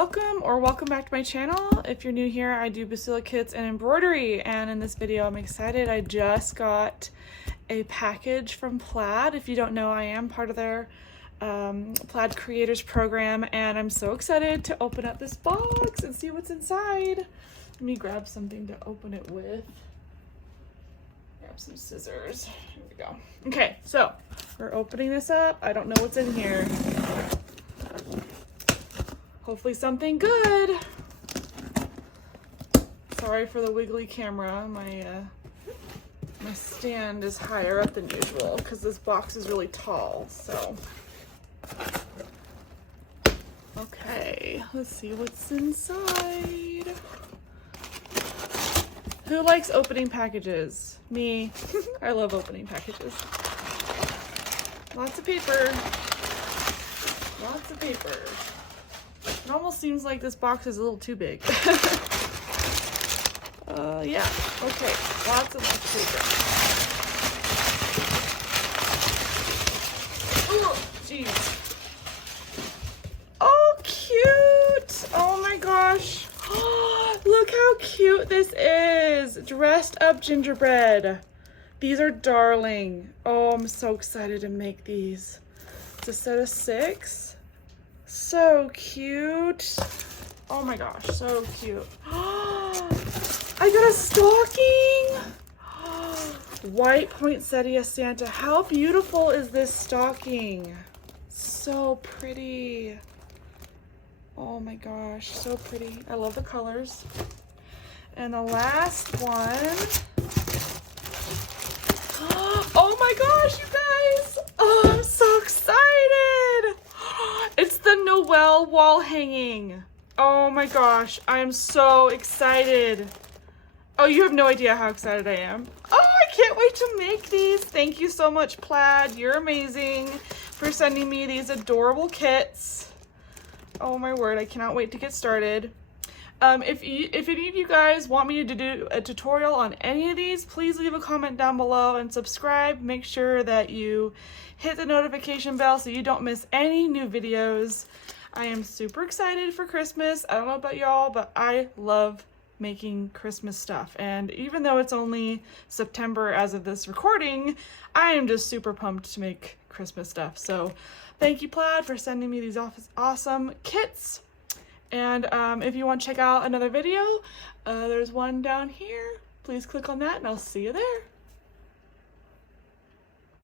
Welcome back to my channel. If you're new here, I do Bucilla kits and embroidery, and in this video I'm excited. I just got a package from Plaid. If you don't know, I am part of their Plaid Creators Program, and I'm so excited to open up this box and see what's inside. Let me grab something to open it with. Grab some scissors. Here we go. Okay, so we're opening this up. I don't know what's in here. Hopefully something good. Sorry for the wiggly camera. My stand is higher up than usual because this box is really tall. So, okay, let's see what's inside. Who likes opening packages? Me. I love opening packages. Lots of paper. Lots of paper. It almost seems like this box is a little too big. Yeah, okay, lots of paper. Oh, jeez. Oh, cute! Oh my gosh. Look how cute this is. Dressed up gingerbread. These are darling. Oh, I'm so excited to make these. It's a set of 6. So cute. Oh my gosh, so cute. I got a stocking. White poinsettia Santa. How beautiful is this stocking? So pretty. Oh my gosh, so pretty. I love the colors. And the last one. Oh my gosh, you guys. Oh, I'm so excited. It's the Noel wall hanging. Oh my gosh, I am so excited. Oh, you have no idea how excited I am. Oh, I can't wait to make these. Thank you so much, Plaid. You're amazing for sending me these adorable kits. Oh my word, I cannot wait to get started. If any of you guys want me to do a tutorial on any of these, please leave a comment down below and subscribe. Make sure that you hit the notification bell so you don't miss any new videos. I am super excited for Christmas. I don't know about y'all, but I love making Christmas stuff. And even though it's only September as of this recording, I am just super pumped to make Christmas stuff. So thank you, Plaid, for sending me these awesome kits. And if you want to check out another video, there's one down here. Please click on that and I'll see you there.